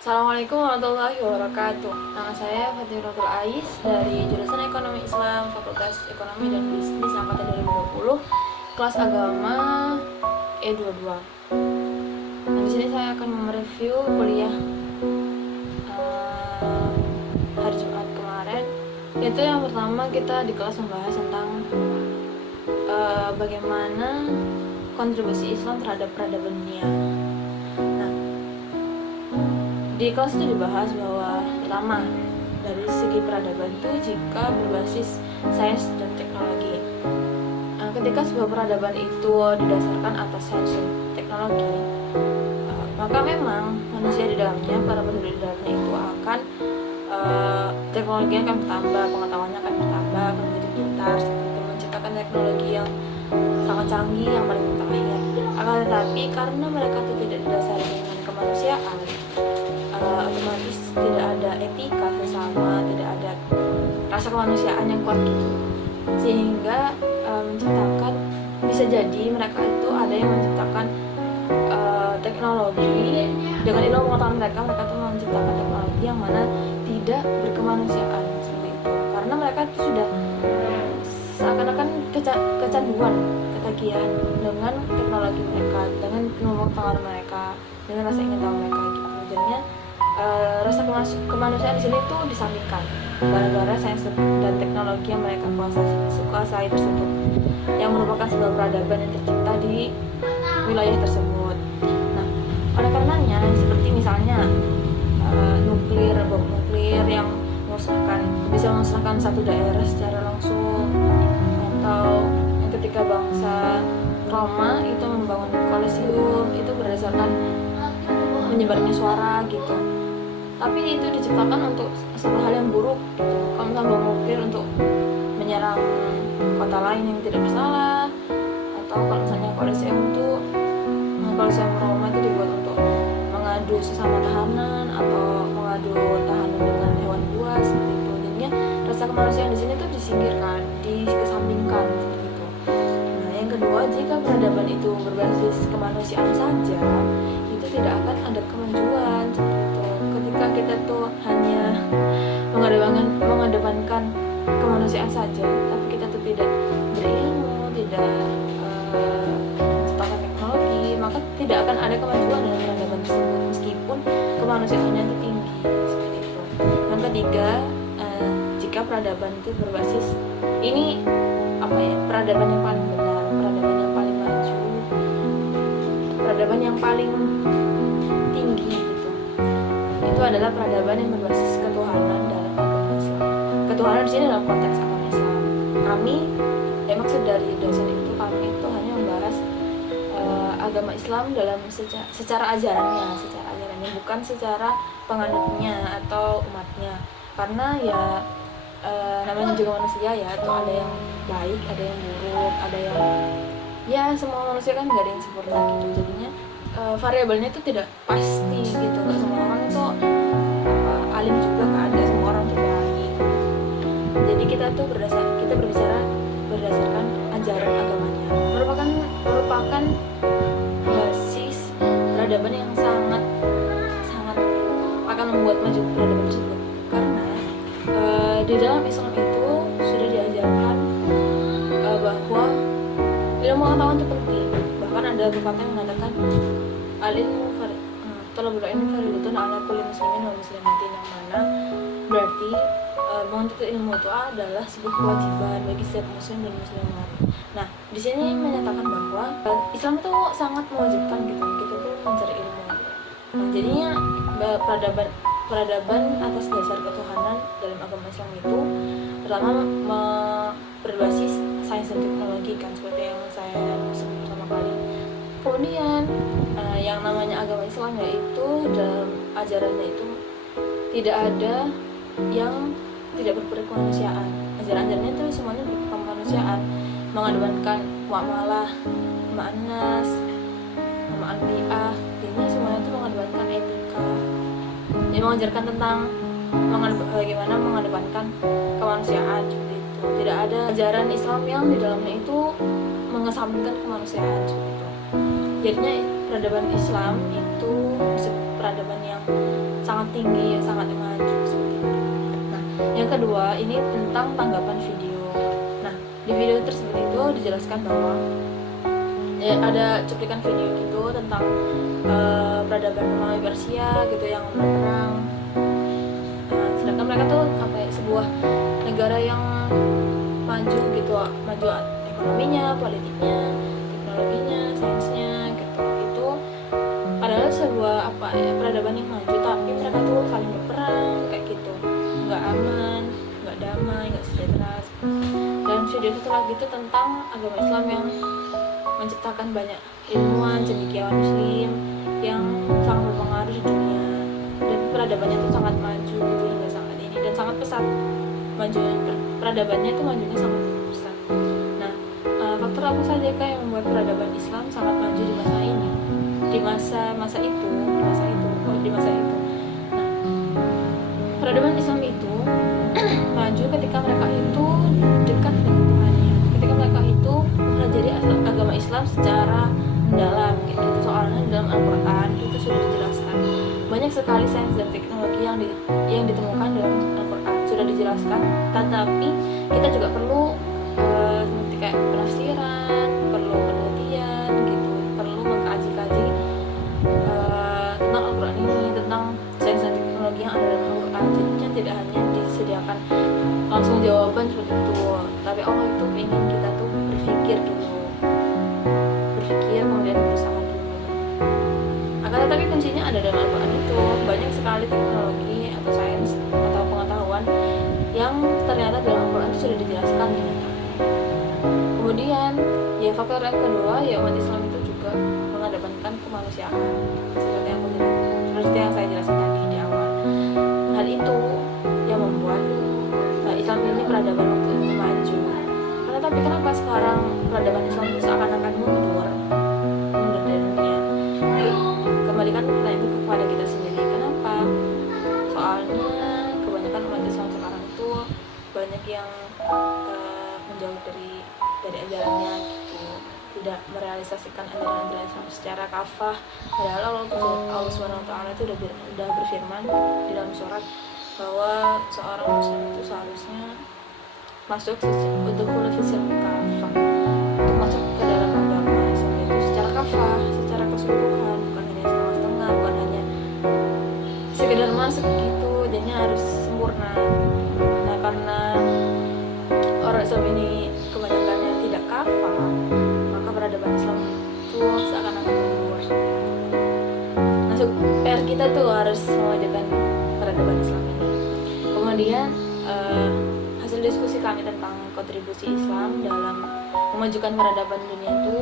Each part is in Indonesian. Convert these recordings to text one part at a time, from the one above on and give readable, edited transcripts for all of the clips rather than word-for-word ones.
Assalamualaikum warahmatullahi wabarakatuh. Nama saya Fathiratul Ais dari jurusan Ekonomi Islam, Fakultas Ekonomi dan Bisnis angkatan 2020, kelas agama E22. Nah, di sini saya akan mereview kuliah hari Jumat kemarin. Yaitu yang pertama kita di kelas membahas tentang bagaimana kontribusi Islam terhadap peradaban dunia. Di kelas itu dibahas bahwa pertama, dari segi peradaban itu jika berbasis sains dan teknologi. Ketika sebuah peradaban itu didasarkan atas sains dan teknologi, maka memang manusia di dalamnya, para penduduk di dalamnya itu akan teknologinya akan bertambah, pengetahuannya akan bertambah, akan menjadi pintar, seperti itu, menciptakan teknologi yang sangat canggih, yang paling mutakhir. Akan tetapi karena mereka itu tidak didasari dengan kemanusiaan, otomatis tidak ada etika sesama, tidak ada rasa kemanusiaan yang kuat gitu, sehingga menciptakan, bisa jadi mereka itu ada yang menciptakan teknologi dengan ilmu pengetahuan mereka tuh menciptakan teknologi yang mana tidak berkemanusiaan seperti itu, karena mereka itu sudah seakan-akan kecanduan, ketagihan dengan teknologi mereka, dengan ilmu pengetahuan mereka, dengan rasa ingin tahu mereka gitu. Jadinya rasa kemanusiaan di sini tuh disampingkan gara-gara sains dan teknologi yang mereka kuasai tersebut, yang merupakan sebuah peradaban yang tercipta di wilayah tersebut. Nah, oleh karenanya seperti misalnya bom nuklir yang bisa memusnahkan satu daerah secara langsung, atau ketika bangsa Roma itu membangun Kolosium itu berdasarkan menyebarnya suara gitu. Tapi itu diciptakan untuk satu hal yang buruk gitu. Kalau misalnya bom nuklir untuk menyerang kota lain yang tidak bersalah, atau kalau misalnya Kolosium Roma itu dibuat untuk mengadu sesama tahanan atau mengadu tahanan dengan hewan buas seperti itu. Jadinya rasa kemanusiaan di sini tuh disingkirkan, dikesampingkan seperti itu. Nah, yang kedua, jika peradaban itu berbasis kemanusiaan saja, itu tidak akan ada kemajuan seperti itu. Ketika kita tuh hanya mengedepankan kemanusiaan saja, tapi kita tuh tidak berilmu, tidak menciptakan teknologi, maka tidak akan ada kemajuan dalam peradaban tersebut meskipun kemanusiaannya itu tinggi seperti itu. Yang ketiga, jika peradaban itu berbasis ini peradaban yang paling benar, peradaban yang paling maju, peradaban yang paling tinggi gitu, itu adalah peradaban yang berbasis ketuhanan dalam agama Islam. Ketuhanan di sini dalam konteks agama Islam. Maksud dari dosen itu, kami itu hanya membahas agama Islam dalam secara ajarannya, bukan secara penganutnya atau umatnya. Karena ya namanya juga manusia ya, atau ada yang baik, ada yang buruk, ada yang ya semua manusia kan nggak ada yang sempurna gitu. Jadinya variabelnya itu tidak pasti gitu, nggak semua orang itu alim juga, nggak ada semua orang itu baik. Jadi kita berbicara berdasarkan ajaran agamanya, merupakan basis peradaban yang sangat akan membuat maju peradaban tersebut. Karena di dalam Islam itu sudah diajarkan bahwa ilmu pengetahuan itu penting. Bahkan ada pepatah yang mengatakan talabul ilmi fardhatun 'ala kulli muslimin wa muslimatin, yang mana berarti menuntut ilmu itu adalah sebuah kewajiban bagi setiap muslim dan muslimat. Nah, di sini menyatakan bahwa Islam itu sangat mewajibkan kita tuh mencari ilmu. Nah, jadinya peradaban atas dasar ketuhanan dalam agama Islam itu pertama berbasis sains dan teknologi, kan seperti yang saya sebut pertama kali. Kemudian yang namanya agama Islam yaitu dalam ajarannya itu tidak ada yang tidak berkemanusiaan. Ajaran-ajarannya itu semuanya berkemanusiaan, mengedepankan muamalah, ma'anas, ma'anbi'ah, ini semuanya itu mengedepankan etika. Dia mengajarkan tentang bagaimana mengedepankan kemanusiaan seperti itu. Tidak ada ajaran Islam yang di dalamnya itu mengesampingkan kemanusiaan seperti itu. Jadinya peradaban Islam itu peradaban yang sangat sangat tinggi, sangat maju seperti itu. Nah, yang kedua ini tentang tanggapan video. Nah, di video tersebut itu dijelaskan bahwa ada cuplikan video gitu tentang peradaban Romawi Persia gitu yang berperang. Sedangkan mereka tuh sebuah negara yang maju gitu, maju ekonominya, politiknya, teknologinya, sainsnya gitu. Itu padahal sebuah peradaban yang maju, tapi mereka tuh saling berperang kayak gitu, nggak aman, nggak damai, nggak sejahtera. Dan video satu lagi itu tentang agama Islam yang menciptakan banyak ilmuwan, cendekiawan muslim yang sangat berpengaruh di dunia, dan peradabannya itu sangat maju gitu hingga saat ini, dan sangat pesat maju, peradabannya itu majunya sangat pesat. Nah, faktor apa saja yang membuat peradaban Islam sangat maju di masa ini, di masa itu. Nah, peradaban Islam itu maju ketika mereka itu dekat dengan Tuhannya, ketika mereka itu mempelajari agama Islam secara mendalam kayak gitu. Soalnya dalam Al-Quran itu sudah dijelaskan banyak sekali sains dan teknologi yang ditemukan dalam Al-Quran, sudah dijelaskan. Tetapi kita juga perlu seperti kayak penafsiran, perlu penelitian gitu, perlu mengkaji-kaji tentang Al-Quran ini, tentang sains dan teknologi yang ada dalam Al-Quran. Jadinya tidak hanya disediakan langsung jawaban seperti itu, tapi Allah itu ingin kita tuh berpikir kemudian berusaha dulu. Akan tetapi kuncinya ada dalam Al-Quran itu. Banyak sekali teknologi atau sains atau pengetahuan yang ternyata dalam Al-Quran itu sudah dijelaskan gitu. Kemudian ya faktor yang kedua ya umat Islam itu juga mengedepankan kemanusiaan seperti yang saya jelaskan tadi di awal. Hal itu yang membuat Islam ini peradaban waktu itu maju. Tapi kenapa sekarang peradaban Islam itu seakan-akan mundur dari dunia? Kembalikan pertanyaan itu kepada kita sendiri. Kenapa? Soalnya kebanyakan umat Islam sekarang itu banyak yang menjauh dari ajarannya gitu, tidak merealisasikan ajaran Islam secara kafah. Padahal Allah SWT itu udah berfirman di dalam surat bahwa seorang muslim itu seharusnya masuk untuk kulifisir kafah, untuk masuk ke dalam agama Islam itu secara kafah, secara keseluruhan, bukan hanya setengah-setengah, bukan hanya sekedar masuk gitu, jadinya harus sempurna. Nah, karena orang Islam ini kebanyakannya tidak kafah, maka peradaban Islam itu seakan-akan mundur. Nah, PR kita tuh harus memajukan peradaban Islam ini. Kemudian hasil diskusi kami tentang kontribusi Islam dalam memajukan peradaban dunia itu,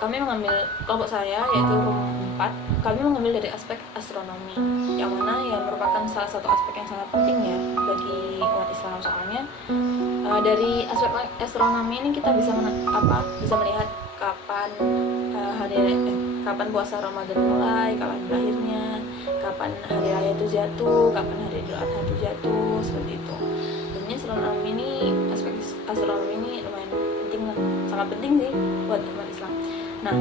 kami mengambil, kelompok saya yaitu room 4, kami mengambil dari aspek astronomi, yang mana ya merupakan salah satu aspek yang sangat penting ya bagi umat Islam. Soalnya dari aspek astronomi ini kita bisa melihat kapan kapan puasa Ramadan mulai, kapan berakhirnya, kapan hari raya itu jatuh, kapan hari Idul Adha itu jatuh, seperti itu. Jadi aspek astronomi ini lumayan penting lah, sangat penting sih buat umat Islam. Nah,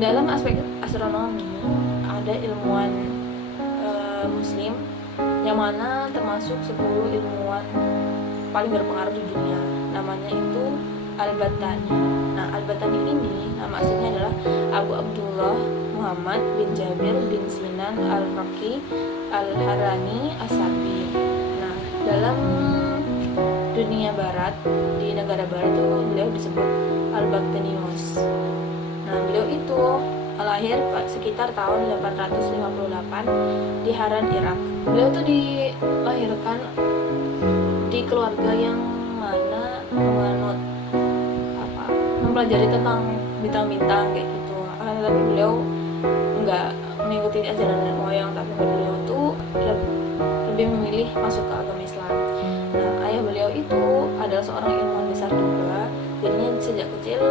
dalam aspek astronomi ada ilmuwan muslim yang mana termasuk 10 ilmuwan paling berpengaruh di dunia. Namanya itu Al-Battani. Nah, Al-Battani ini nama aslinya adalah Abu Abdullah Muhammad bin Jabir bin Sinan Al-Raqi Al-Harani As-Sabi. Nah, dalam dunia barat, di negara barat itu beliau disebut Al-Battanius. Nah, beliau itu lahir sekitar tahun 858 di Haran, Irak. Beliau tuh dilahirkan di keluarga yang mana menganut mempelajari tentang bintang-bintang kayak gitu. Tapi beliau nggak mengikuti ajaran nenek moyang, tapi beliau tuh lebih memilih masuk ke agama Islam. Nah, ayah beliau itu adalah seorang ilmuwan besar juga. Jadinya sejak kecil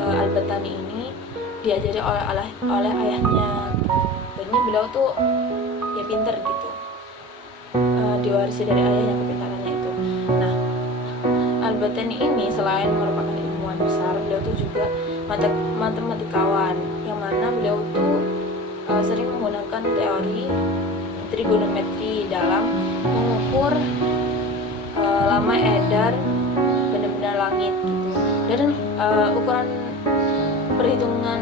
Al-Battani ini diajari oleh ayahnya. Jadinya beliau tuh ya pinter gitu, diwarisi dari ayahnya kepintarannya itu. Nah, Al-Battani ini selain merupakan ilmuwan besar, beliau tuh juga matematikawan, yang mana beliau tuh sering menggunakan teori trigonometri dalam mengukur lama edar benda-benda langit gitu. Dan ukuran perhitungan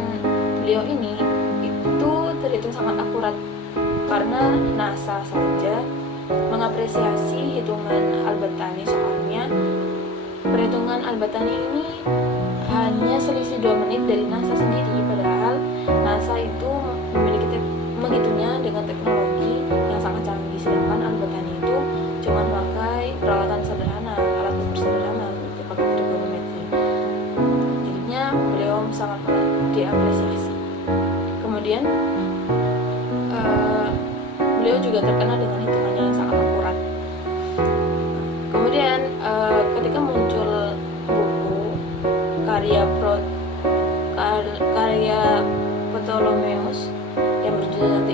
beliau ini itu terhitung sangat akurat karena NASA saja mengapresiasi hitungan Al-Battani. Soalnya perhitungan Al-Battani ini hanya selisih 2 menit dari NASA sendiri, padahal NASA itu menghitungnya dengan teknologi yang sangat canggih, sedangkan Al-Battani itu cuma pakai peralatan sederhana, alat ukur sederhana untuk pakai trigonometri. Jadinya beliau sangat diapresiasi. Kemudian beliau juga terkenal dengan hitungannya yang sangat akurat. Kemudian ketika muncul buku karya Ptolemeus yang berjudul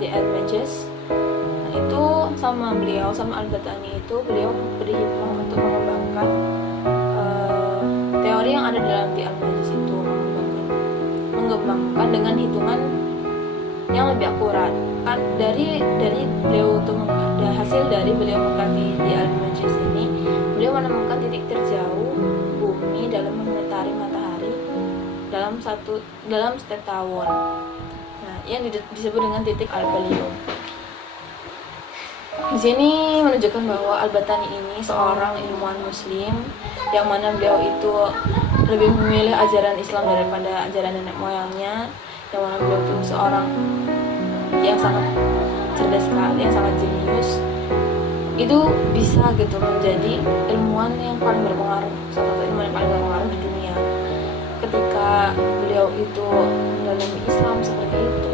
The Images, nah itu sama Al-Battani itu beliau beri hikmah untuk mengembangkan teori yang ada dalam The Images itu, mengembangkan dengan hitungan yang lebih akurat. Dari beliau untuk hasil dari beliau mengkaji The Images ini, beliau menemukan titik terjauh bumi dalam mengitari matahari dalam setiap tahun. Nah, yang disebut dengan titik Alphelion. Di sini menunjukkan bahwa Al-Battani ini seorang ilmuwan muslim yang mana beliau itu lebih memilih ajaran Islam daripada ajaran nenek moyangnya, yang mana beliau itu seorang yang sangat cerdas sekali, yang sangat jenius. Itu bisa gitu menjadi ilmuwan yang paling berpengaruh, salah satu ilmuwan yang paling berpengaruh di dunia. Ketika beliau itu mendalami Islam seperti itu,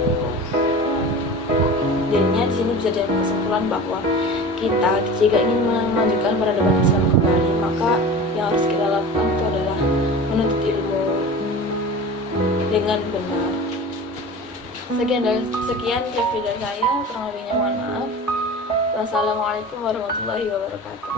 jadinya di sini bisa jadi kesimpulan bahwa kita jika ingin memajukan peradaban Islam kembali, maka yang harus kita lakukan itu adalah menuntut ilmu dengan benar. Sekian review dari saya, kurang lebihnya mohon maaf. Wassalamualaikum warahmatullahi wabarakatuh.